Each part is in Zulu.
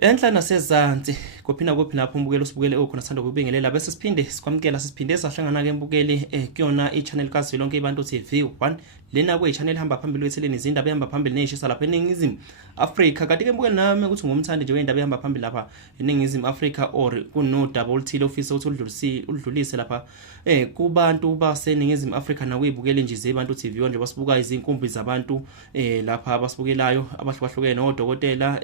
Enhla nasezansi kophina lapho umbukelo usibukele okhona sithanda ukubingelela bese siphinde sahlangana ke mbukeli kuyona i-channel kaZwelonke iBantu TV1 lena kwe-channel hamba phambili wetheleni izindaba ehamba phambili neshisa lapha eNingizimu Afrika. Kanti ke mbukeli nami ukuthi ngumthandi nje weindaba ehamba phambili lapha eNingizimu Afrika or kuno double T office ukuthi udlulise lapha kubantu baseNingizimu Afrika nakuyibukele nje zeBantu TV1 nje basibuka izinkumbi zabantu lapha abasibukelayo abahlukahlukene odokotela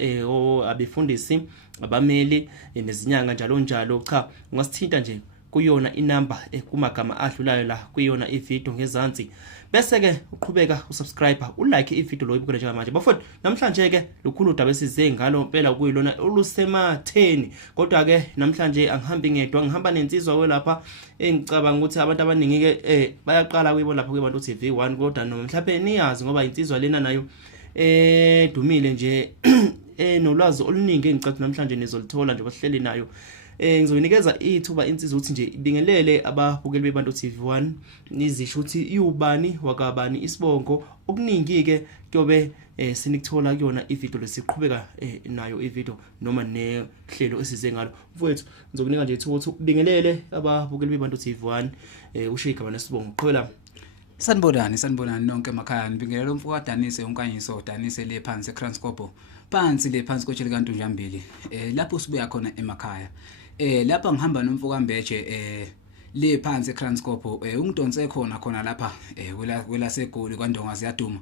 abefundisi abameli nezinyanga njalo cha ungasithinta nje kuyona inamba kumagama adlulayo la kuyona ivideo ngezansi bese ke uqhubeka usubscribe ulike ivideo lo ibukele njengamanje bafowethu. Namhlanje ke lukhulu udaba esize ngalo impela kuyilona olusematheni kodwa ke namhlanje angihambi ngedwa ngihamba nensizwa kwelapha engicabanga ukuthi abantu abaningi ke bayaqala kuyibona lapha kweBantu TV1 kodwa noma mhlawumbe niyazi ngoba insizwa lena nayo dumile nje nolwazi oluningi engicabanga namhlanje nizolithola nje bahleli nayo. Ngizoyinikeza ithuba insizwa ukuthi nje ibingelele ababukeli beBantu TV1 nizisho ukuthi iubani wakabani isibongo okuningi ke kuyobe sinikuthola kuyona ivideo lesiqhubeka nayo ivideo noma nehlelo esize ngalo. Mfowethu ngizokunika nje ithuba ukuthi ubingelele ababukeli beBantu TV1 ushiye igama nesibongo qhwela. Sanibonani nonke emakhaya nibingelela umfoko kaDanise unkanyiso Danise le phansi eKranskop phansi le phansi kotshe likantunjambili lapho sibuya khona emakhaya lapha ngihamba nomfoko kaMbeje le phansi eKranskop ungidonse khona lapha kwela segoli kwaNdonga ziyaduma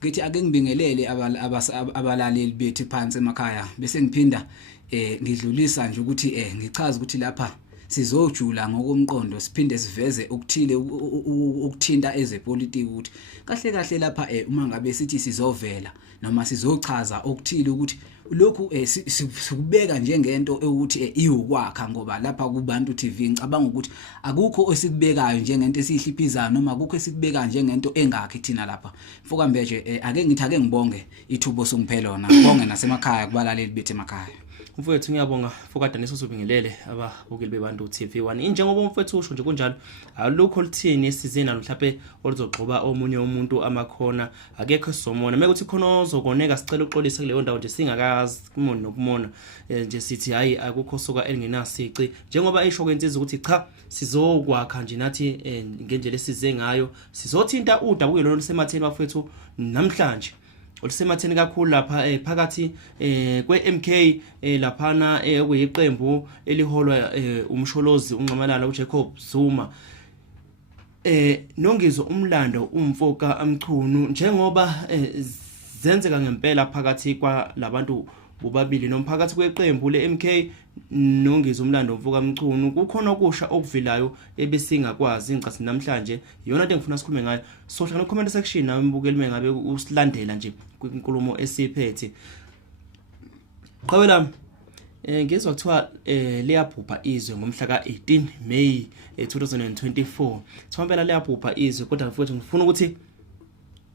ngithi ake ngibingelele abalaleli bethi phansi emakhaya bese ngiphinda ngidlulisa nje ukuthi ngichaza ukuthi lapha sizojula ngokomqondo siphinde siveze ukuthile ukuthinta ezepolitiki ukuthi kahle lapha uma ngabe sithi sizovela noma sizochaza okuthile ukuthi lokhu sikubeka njengento ukuthi iyokwakha ngoba lapha kuBantu TV ngicabanga ukuthi akukho esikubekayo njengento esihliphizayo noma akukho esikubeka njengento engakhi thina lapha. Mfoka Mbeje ake ngibonge ithubo songiphelona ngibonge nasemakhaya kubalaleli bethu emakhaya. Mfowethu ngiyabonga Mfoka Danise usubingelele ababukeli beBantu TV1 njengoba umfowethu usho nje kunjalo alukho lithini esizena mhlawumbe oluzogxoba omunye umuntu amakhona akekho sizomona mekuthi khona ozokoneka sicela uxolisa kuleyo ndawo nje singakazi kumona nokumona nje sithi hayi akukho soka elingenasici njengoba esho kwenziza ukuthi cha sizokwakha nje nathi ngendlela esize ngayo sizothinta udaba kuyilona lusematheni bafowethu namhlanje olusematheni kakhulu lapha phakathi kweMK laphana okuyiqembu eliholwa umsholozi unqamalala uJacob Zuma nongizo umlando umfoka amchunu njengoba zenzeka ngempela phakathi kwalabantu bobabili nomphakathi kweqembu leMK nongizo umlando umfoka amchunu kukhona okusha okuvilayo ebesingakwazi ingcathi namhlanje iyona into engifuna sikhulume ngayo sohla no comment section nawe mbukeli mengabe usilandela nje kwinkulumo esiphethe qhawela ngizwa kuthiwa liyabhubha izwe ngomhla ka18 May 2024 thambela liyabhubha izwe kodwa mfowethu ngifuna ukuthi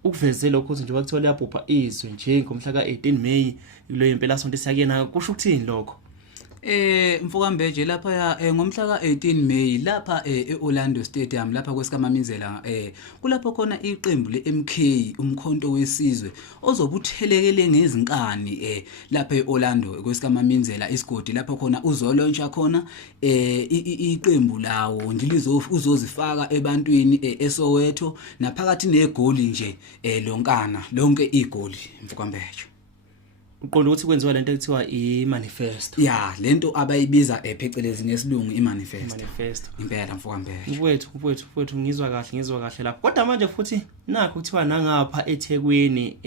ukuveze lokho nje bakuthiwa liyabhubha izwe nje ngomhla ka18 May kuleyo impela sonto siyakena kusho ukuthini lokho Mfoka Mbeje lapha ngomhla ka18 May lapha eOrlando Stadium lapha kwesikaMamizela kulapho khona iqembu leMK umkhonto wesizwe ozobuthelekele ngezinkani lapha eOrlando kwesikaMamizela isigodi lapho khona uzolontsha khona iqembu lawo ngilizo uzozifaka ebantwini eSoweto naphakathi negoli nje lonkana lonke igoli Mfoka Mbeje uqonda ukuthi kwenziwa lento ekuthiwa imanifesto lento abayibiza phecelezi ngesilungu imanifesto impela Mfoka Mbeje mfowethu ngizwa kahle lapho kodwa manje futhi nakho kuthiwa nangapha eThekwini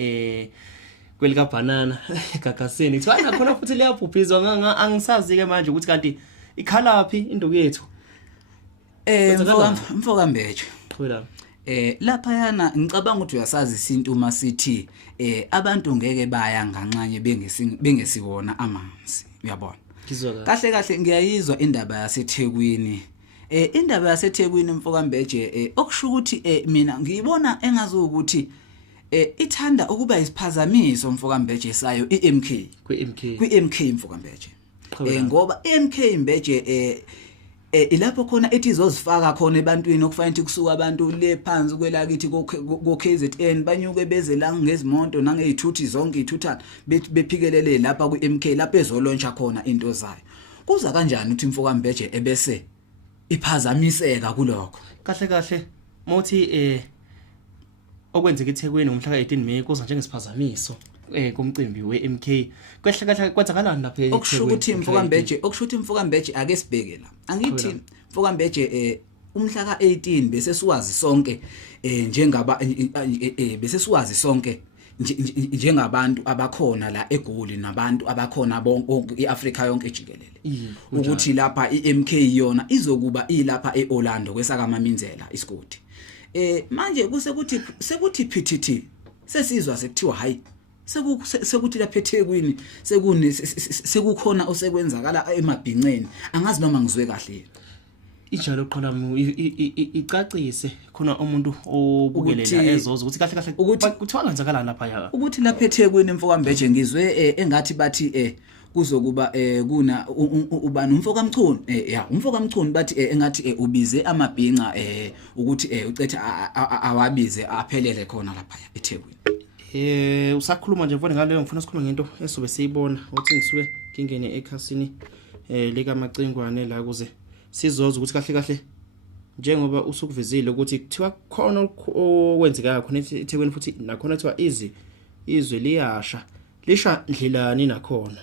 kwelika banana gagaseni kuthiwa ngakhona futhi liyabhubhizwa angisazi ke manje ukuthi kanti ikhalaphi induku yethu Mfoka Mbeje qhwela lapha yana ngicabanga ukuthi uyasazi isintu masithi abantu ngeke baya nganxanye bengesiwona amanzi uyabona kahle ngiyayizwa indaba yaseThekwini indaba yaseThekwini Mfoka Mbeje okusho ukuthi mina ngiyibona engazukuthi ithanda ukuba isiphazamiso Mfoka Mbeje sayo iMK kwiMK Mfoka Mbeje ngoba iMK Mbeje ilapho khona ethi izozifaka khona ebantwini okufanele kusuka abantu le phansi kwelakithi ko KZN banyuke beze la ngezimoto nangezithuthi zonke ithuthana bephikelele lapha ku MK lapho ezolontsha khona into zayo. Kuza kanjani uthi Mfokambheje ebese iphazamiseka kulokho? Kahle mothi okwenzeka eThekwini ngomhla ka18 May kuza njengesiphazamiso kumcimbi weMK. Kahle kwenzakalani lapha eThekwini? Okusho ukuthi Mfokambheje ake sibheke la. Angithi Mfokambheje umhla ka18 bese siwazi sonke bese siwazi sonke njengabantu abakhona la eGoli nabantu abakhona bonke iAfrika yonke jikelele ukuthi lapha iMK yona izokuba ilapha eOrlando kwesakamaminzela isigodi. Manje sekuthi PTT sesizwa sekuthiwa hayi sekuthi lapha eThekwini sekukhona osekwenzakala emabhinceni angazi noma ngizwe kahle. Ijalo qhalamu icacise khona umuntu obukelela ezozo ukuthi kahle kuthiwa kwenzakalani lapha ya ukuthi lapha eThekwini Mfokambheje ngizwe engathi bathi kuzokuba kuna ubani uMfokamchunu uMfokamchunu bathi engathi ubize amabhinqa ukuthi ucethe awabize aphelele khona lapha eThekwini. Usakhuluma nje mfowethu ngaleyo ngifuna sikhuluma ngento esobe siyibona ukuthi ngisuke ngingene ekhasini lika Macingwane la kuze sizoza ukuthi kahle njengoba usukuvezile ukuthi kuthiwa khona okwenzeka khona eThekwini futhi nakhona kuthiwa izwe lisha ndlelani nakhona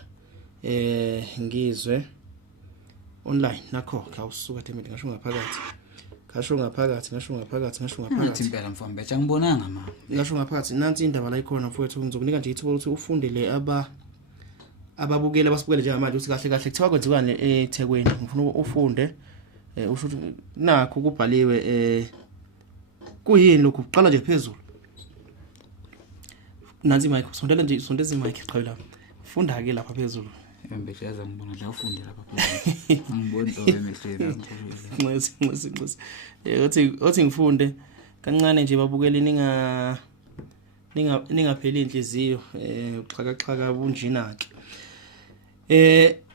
ngizwe online nakho ngawusuka thembe ngasho ngaphakathi impela Mfokambheje angibonanga mama ngasho ngaphakathi nansi indaba la ikhona mfowethu ngizokunika nje ithuba ukuthi ufundele ababukeli abasibukele njengamanje ukuthi kahle kuthiwa kwenzekani eThekwini ngifuna ufunde usho nakho kubhaliwe kuyini lokho uqala nje phezulu nansi mic sondeza imic qhawe lapha funda ke lapha phezulu Mbheje yaza ngibona la ufunde lapha phezulu ngibona into emehlweni uthi ngifunde kancane nje babukele ningapheli inhliziyo xhaka bunjina ke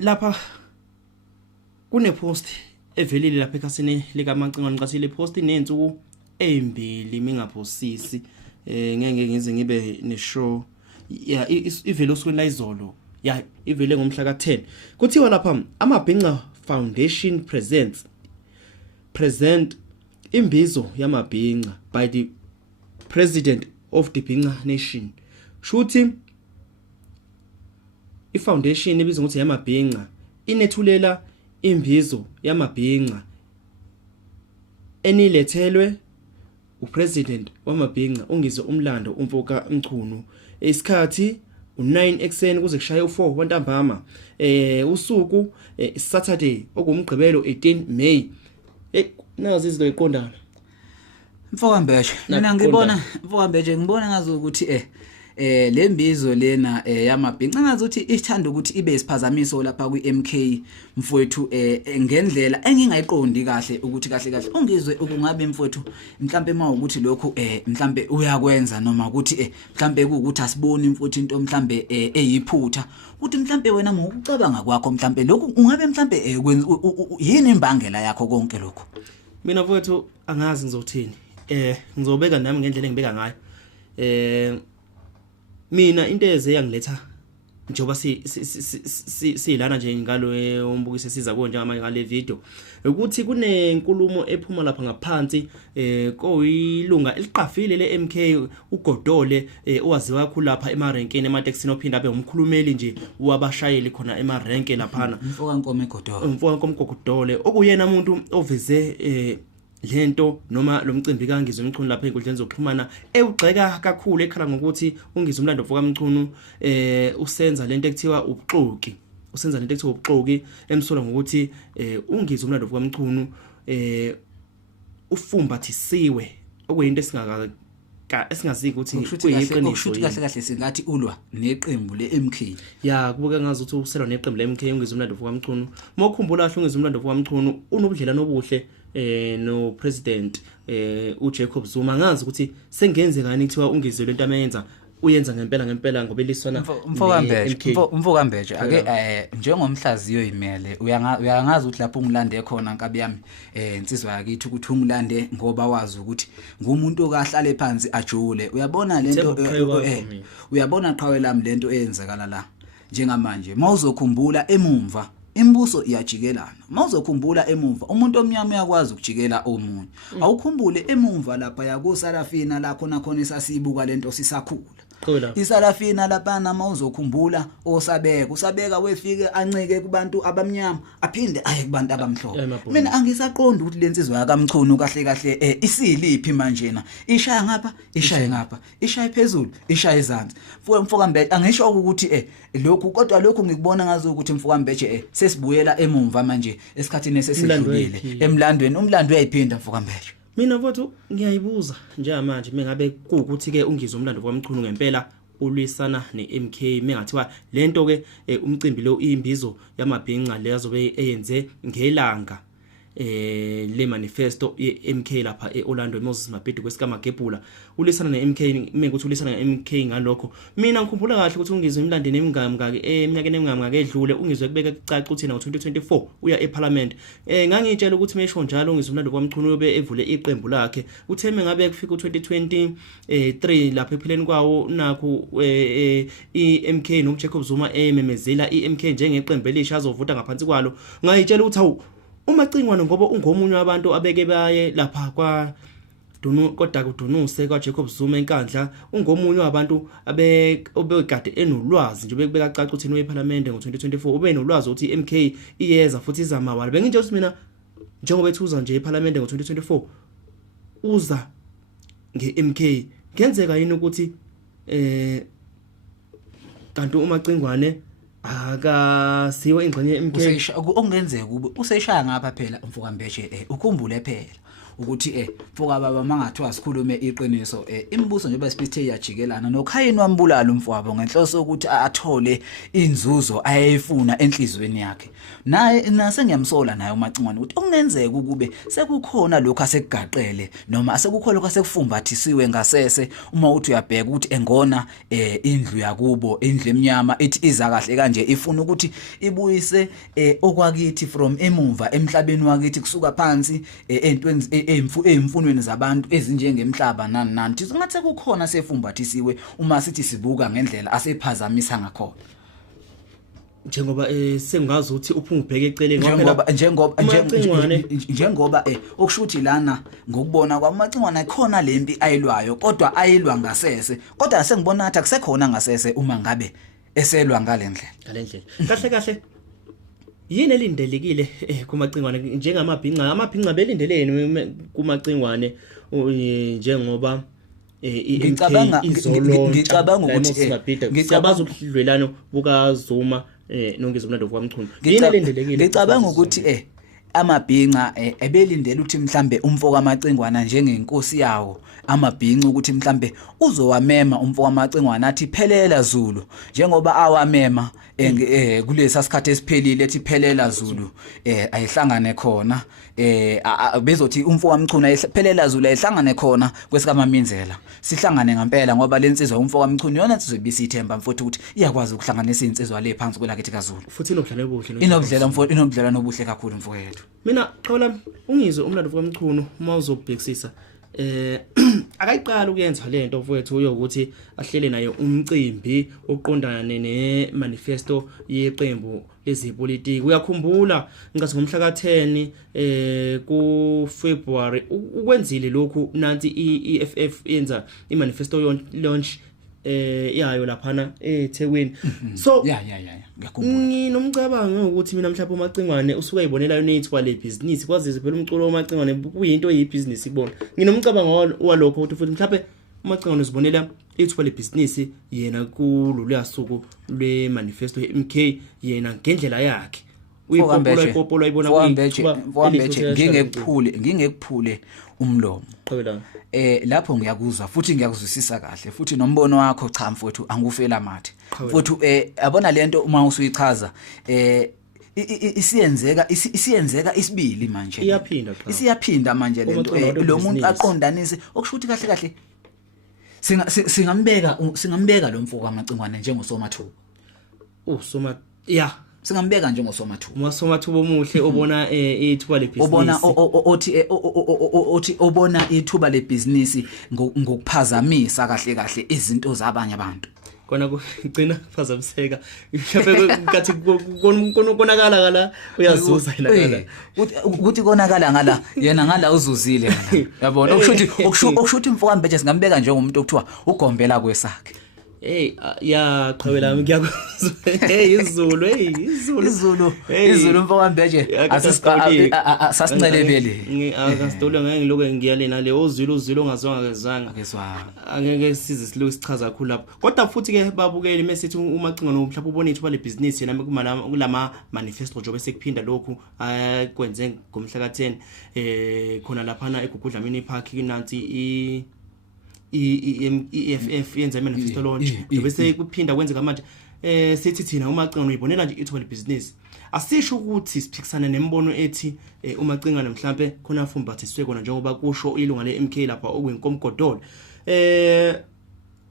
lapha kune post evelile lapha ekhasini lika Macingwane ngicasile post inenzuku ezimbili mingaphosisi ngeke ngize ngibe neshow ivele osukwini la izolo ivele ngomhla ka10 kuthiwa lapha amabhinqa foundation present imbizo yamabhinqa by the president of the Bhinqa Nation. Shuthi ifoundation ibizwa ukuthi yamabhinqa inethulela imbizo yamabhinqa enilethelwe upresident wamabhinqa ungizwe umlando uMfokamchunu isikhathi u9 ekseni kuze kushaye u4 wantambama usuku Saturday okumgqibelo 18 May nazi izinto iqondana Mfokambheje mina ngibona Mfokambheje ngibona ngazi ukuthi lembizo lena yamabhinqa ngazi ukuthi ithanda ukuthi ibe isiphazamiso lapha kwiMK mfowethu ngendlela engingayiqondi kahle ukuthi kahle ungizwe ukungabe mfowethu mhlambe mawukuthi lokho mhlambe uyakwenza noma ukuthi mhlambe ukuthi asiboni mfowethu into mhlambe eyiphutha ukuthi mhlambe wena ngokucabanga kwakho mhlambe lokho ungabe mhlambe yini imbangela yakho konke lokho. Mina mfowethu angazi ngizothini ngizobeka nami ngendlela engibeka ngayo mina into ezeyangiletha njoba silana nje ngalo umbukise siza konje ngale video ukuthi kunenkulumo ephuma lapha ngaphansi koyilunga eliqafile leMK uGodole owaziwa kakhulu lapha emarenkeni emaTaxini ophinda abe umkhulumeli nje wabashayeli khona emarenke laphana Mfokankomo Godole okuyena umuntu oveze lento noma lo mcimbi kaNgizwe Mchunu lapha enkundleni zokuxhumana ewugxeka kakhulu ekhala ngokuthi ungizwe umlando Mfokamchunu usenza lento ekuthiwa ubuxoki emsola ngokuthi ungizwe umlando Mfokamchunu ufumbathisiwe okuyinto esingaziki ukuthi kuyiqiniso kahle singathi ulwa neqembu leMK kubuke ngazi ukuthi uselwa neqembu leMK ungizwe umlando Mfokamchunu mokhumbula kahle ungizwe umlando Mfokamchunu unobudlelano obuhle no president uJacob Zuma ngazi ukuthi sengenzekani kuthiwa ungizwe lento amenza uyenza ngempela ngoba eliswana mfokambeje ake njengomhlaziyo imele uyangazi ukuthi lapho ungilande khona nkabi yami insizwa yakithi ukuthi ungilande ngoba wazi ukuthi ngumuntu okahlale phansi ajule uyabona lento uyabona qhawe lami lento eyenzekala la njengamanje mawuzokhumbula emumva imbuso iyajikelana mawuzokhumbula emumva umuntu omnyama uyakwazi ukujikela omunye awukhumbule emumva lapha yakuSarafina la khona isasibuka lento sisakhula iSarafina lapha mawuzokhumbula usabeka wefike ancike kubantu abamnyama aphinde aye kubantu abamhlophe mina angisaqondi ukuthi lensizwa yakamchunu kahle isiliphi manje na ishaya ngapha ishaya phezulu ishaya ezantsi mfokambeje angisho ukuthi lokhu kodwa lokhu ngikubona ngazo ukuthi mfokambeje sesibuyela emumva manje esikhathini esesidlulile emlandweni umlando uyayiphinda mfokambeje mina mfowethu ngiyayibuza njengamanje mengabe kuukuthi ke ungizwe umlando kwamchunu ngempela ulwisana neMK mengathiwa lento ke umcimbi lo imbizo yamabhinqa leyazobe eyenze ngelanga le manifesto yeMK lapha eOrlando Moses Mabhidi kwesikaMagebhula ulisana neMK menguthi ulisana neMK ngalokho mina ngikhumbula kahle ukuthi ungizwe imlandeni emingaki eminyakeni emingaki edlule ungizwe kubeka kucaca ukuthi na ngo2024 uya eParliament ngangitshela ukuthi mesho njalo ungizwe umlando kwamchunu yobe evule iqembu lakhe utheme ngabe kufika u2023 lapha ephileni kwawo nakho iMK noJacob Zuma ememezela iMK njengeqembu elisha azovota ngaphansi kwalo ngayitshela ukuthi hawu umacingwane ngoba ungomunye wabantu abeke baye lapha kwa kodwa kudunuse kwaJacob Zuma enkandla ungomunye wabantu obekade enolwazi nje bekubeka caca ukuthi noyeParliament ngo2024 ube nolwazi ukuthi iMK iyeza futhi izamawala benginje ukuthi mina njengoba ethuza nje eParliament ngo2024 uza ngeMK ngenzeka yini ukuthi kanti umacingwane akasiwe ingxenye eMK okungenzeka kube useshaya ngapha phela mfokambeje ukhumbule phela ukuthi mfoka baba mangathiwa sikhulume iqiniso imibuso njengoba siphethe yajikelana noKhayini wambulala umfowabo ngenhloso ukuthi athole inzuzo ayayifuna enhlizweni yakhe naye nase ngiyamsola naye umacingwane ukuthi okungenzeka ukube sekukhona lokho asekugaqele noma asekukhona lokho asekufumbathisiwe ngasese uma uthi uyabheka ukuthi engona indlu yakubo indlu eminyama ethi iza kahle kanje ifuna ukuthi ibuyise okwakithi from emumva emhlabeni wakithi kusuka phansi entweni emfunweni zabantu ezinjengemhlaba nani singathi kukhona sefumbathisiwe uma sithi sibuka ngendlela asephazamisa ngakhona njengoba sengazi ukuthi uphunga ubheke eceleni njengoba okushuthi lana ngokubona kwaMacingwane khona lempi ayilwayo kodwa ayilwa ngasese kodwa sengibona ukuthi akusekhona ngasese uma ngabe eselwa ngalendlela kahle yini elindelekile kuMacingwane njengamabhinqa belindelene kuMacingwane njengoba ngicabanga ukuthi ngicabaza ubudlelwano bukaZuma nongizwe umlando kwamchunu yini elindelekile ngicabanga ukuthi amabhinqa ebelindele ukuthi mhlambe umfoko kaMacingwane njengenkosi yawo amabhinqa ukuthi mhlambe uzowamema umfoko kaMacingwane athi phelela Zulu njengoba awamema kulesa sikhathi esiphelile ethi phelela Zulu ayihlangane khona bezothi umfoko kaMchunu ayiphelela Zulu ayihlangane khona kwesikaMaminzela sihlangane ngempela ngoba lensizwa umfoko kaMchunu yona insizwe bisithemba mfowethu ukuthi iyakwazi ukuhlanganisa insizwa le phansi kwelakithi kaZulu futhi inobudlelwano obuhle kakhulu mfowethu mina qhawla ungizwe umlando kaMchunu uma uzobhekisisa akayiqala ukuyenza lento mfowethu uyokuthi ahlele naye umcimbi oqondana nemanifesto yeqembu lezipolitiki uyakhumbula ngathi ngomhla ka10 ku February ukwenzile lokhu nansi iEFF yenza imanifesto launch yayo laphana eThekwini so ngiyakhumbula nginomcabango ukuthi mina mhlawumbe uMacingwane usuka ayibonela unithi kwale business kwazise phela umculo woMacingwane kuyinto eyibusiness ibona nginomcabango walokho ukuthi futhi mhlawumbe uMacingwane uzibonela ithi kwale business yena kulolu yasuku lwe manifesto yeMK yena ngendlela yakhe uyipopolo ayibona ngingekuphule umlomo qhubela lapho ngiyakuzwa futhi ngiyakuzwisisa kahle futhi nombono wakho cha mfowethu angufela mathe futhi yabona lento uma usuyichaza isiyenzeka isibili manje iyaphinda manje lento lo muntu aqondanise okusho ukuthi kahle singambeka lo mfoko kaMacingwane njengosomathuba. Yeah, singambeka njengosomathuba. Usomathuba omuhle obona ithuba lebusiness. Othi obona ithuba lebusiness ngokuphazamisa kahle izinto zabanye abantu. Kona kugcina kuphazamiseka mhlawumbe ngathi konakala ngala uyazuza ngala ukuthi konakala ngala yena ngala uzuzile ngala yabona okushuthi imfoka mbeje singambeka njengomuntu okuthiwa ugombela kwesakhe. Ya qhawela izulu izulu mfoka mbeje asasicelebele akasitole ngeke ngiloko ngiyalena le uzulu ongazwanga kezanga angeke size siloku sichaza kakhulu lapho kodwa futhi ke babukeli mesithi uMacingwane mhlawumbe ubona ithuba lebusiness yena kulama manifesto job esekuphinda lokhu akwenze ngomhla ka10 khona lapha eGugudla Mini Park inansi EFF yenza manifesto launch bese kuphinda kwenzeka manje sithi thina uMacingwane uyibonela nje ithuba lebusiness asisho ukuthi siphikisana nembono ethi uMacingwane mhlambe khona afumbathiswe kona njengoba kusho ilunga leMK lapha okuyinkomgodolo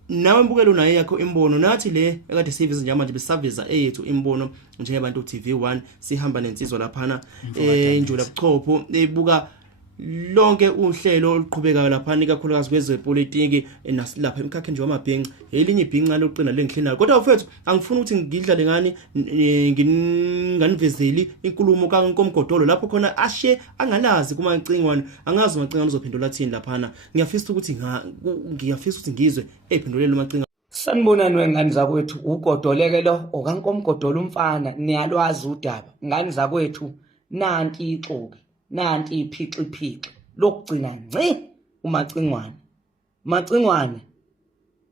nawe mbukelo nayo yakho imbono nathi le ekade service nje manje besaveza eyethu imbono njengabantu TV1 sihamba nensizwa laphana enjula buchopho ebuka lonke uhlelo oluqhubekayo lapha ikakhulukazi kwezepolitiki nasilapha emkhakheni nje wamabhinqa elinye ibhinqa loqina lengihlinayo kodwa mfethu angifuni ukuthi ngidlale ngani nganivezeli inkulumo kaNkomgodolo lapho khona ashe angalazi kuMacingwane angazi uMacingwane uzophendula thini laphana ngiyafisa ukuthi ngizwe ephendulele uMacingwane. Sanibonani wengane zakwethu ugodoleke lo okaNkomgodolo umfana niyalwazi udaba ngane zakwethu nanti ixoki nanti iphixi lokugcina ngci uMacingwane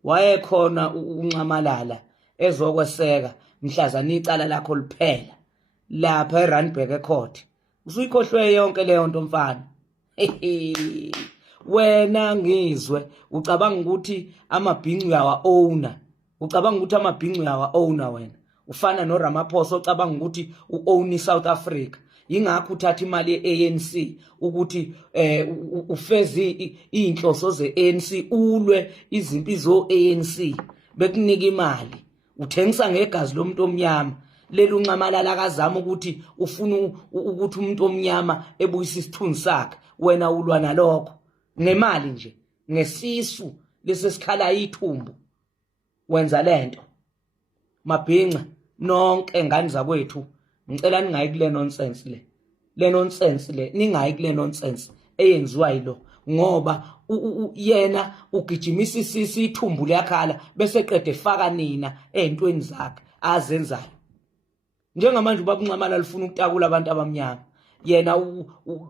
wayekhona uncamalala ezokweseka mhlazana icala lakho liphela lapha eRandburg Court usuyikhohlwe yonke leyo nto mfana wena ngizwe ucabanga ukuthi amabhinqi uyawa owner wena ufana noRamaphosa ocabanga ukuthi uown South Africa yingakho uthatha imali yeANC ukuthi ufeze inhloso zeANC ulwe izimpi zoANC bekunika imali uthengisa ngegazi lomuntu omnyama leli uncamalala akazama ukuthi ufuna ukuthi umuntu omnyama ebuyisa isithunzi sakhe wena ulwa nalokho nemali nje ngesisu lesesikhala ithumbu wenza lento mabhinqa nonke ngani zakwethu ngicela ningayi kule nonsense le ningayi kule nonsense eyenziwa yilo ngoba yena ugijimisa isisi ithumbu liyakhala bese qede efaka nina ezintweni zakhe azenzayo njengamanje ubabunqamala lifuna ukutakula abantu abamnyama yena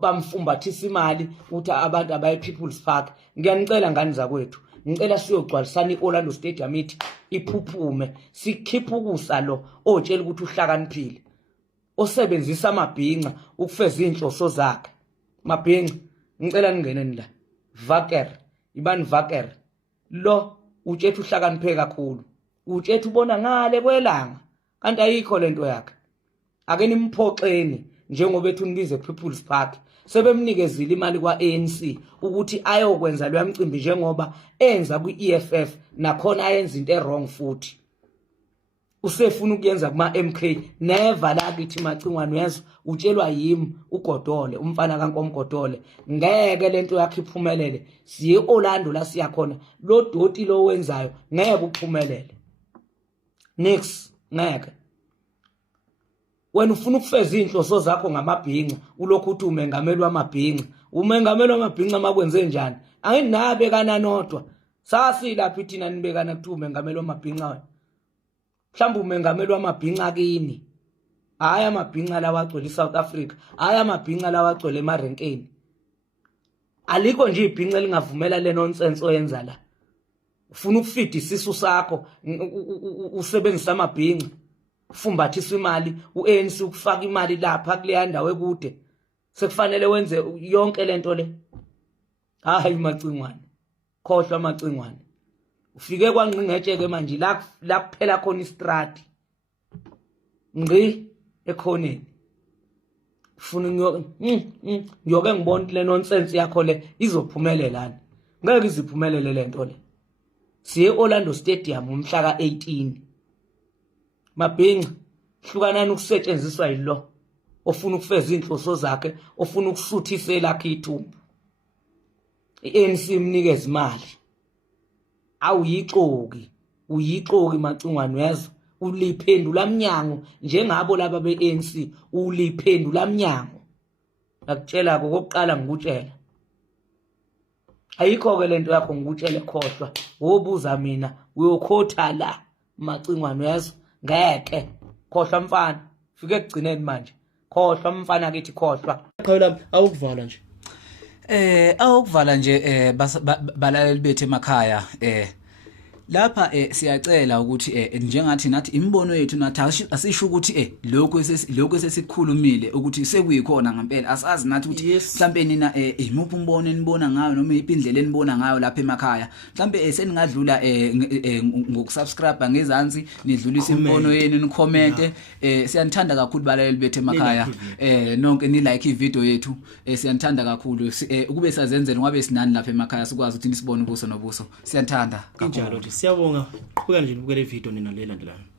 bamfumbathisa imali uthi abantu abaye People's Park ngiyanicela ngani zakwethu ngicela siyogcwalisana iOrlando Stadium ithi iphuphume sikhipha ukusa lo otshela ukuthi uhlakaniphile osebenzisa amabhinqa ukufeza inhloso zakhe mabhinqa ngicela ningeneni la ibani Vaker lo utshethu uhlakaniphe kakhulu utshethu ubona ngale kwelanga kanti ayikho lento yakhe ake nimphoxeni njengoba ethu nibize People's Park sebemnikezile imali kwaANC ukuthi ayokwenza lo yamcimbi njengoba enza kwiEFF nakhona ayenza into errong futhi usefuna ukuyenza kuma-MK never la kithi Macingwane uyezwa utshelwa yimi ugodole umfana kaNkomgodole ngeke lento yakhe iphumelele siye eOrlando la siya khona lo doti lo wenzayo ngeke uphumelele next ngeke wena ufuna ukufeza inhloso zakho ngamabhinqa ulokhu uthi umengameli wamabhinqa makwenze njani anginabe kana nodwa sasilaphi thina nibekana kuthi umengameli wamabhinqa wena mhlawumbe umengameli wamabhinqa kini hayi amabhinqa lawa agcwele eSouth Africa hayi amabhinqa lawa agcwele emarenkeni alikho nje ibhinqa lingavumela le nonsense oyenza la ufuna ukufida isisu sakho usebenzisa amabhinqa ufumbathisa imali uANC ukufaka imali lapha kuleya ndawo ekude sekufanele wenze yonke lento le hayi Macingwane khohlwa Macingwane ufike kwangqingetshe ke manje la kuphela khona istrati ngqi ekhoneni ufuna ngiyoke ngibona le nonsense yakho le izophumelelana ngeke iziphumelele lento le siye Orlando Stadium umhla ka18 Mabhinqa hlukanani ukusetshenziswa yilo ofuna ukufeza inhloso zakhe ofuna ukusuthisela lakhe ithumbu iANC imnikeza imali awuyixoki uyixoki Macingwane wezwe uliphendula mnyango njengabo laba beANC uliphendula mnyango ngakutshela kokuqala ngikutshela ayikho ke lento yakho ngikutshele khohlwa wobuza mina uyokhotha la Macingwane wezwe ngeke khohlwa mfana fike ekugcineni manje khohlwa mfana kithi khohlwa qhawela awukuvala nje awukuvala nje balaleli bethu emakhaya lapha siyacela ukuthi njengathi nathi imbono yethu nathi asisho ukuthi lokho esesikhulumile ukuthi sekuyikhona ngempela asazi nathi ukuthi mhlambe nina imuphi umbono enibona ngayo noma ipindlela enibona ngayo lapha emakhaya mhlambe seningadlula ngokusubscribe ngezansi nidlulisa imbono yenu nicommente siyanthanda kakhulu balaleli bethu emakhaya nonke ni like ivideo yethu siyanthanda kakhulu ukube sazenzela ngoba sinani lapha emakhaya sikwazi ukuthi nisibone ubuso nobuso siyanthanda kakhulu siyabonga qhubeka nje nibukele ivideo nina le landelayo.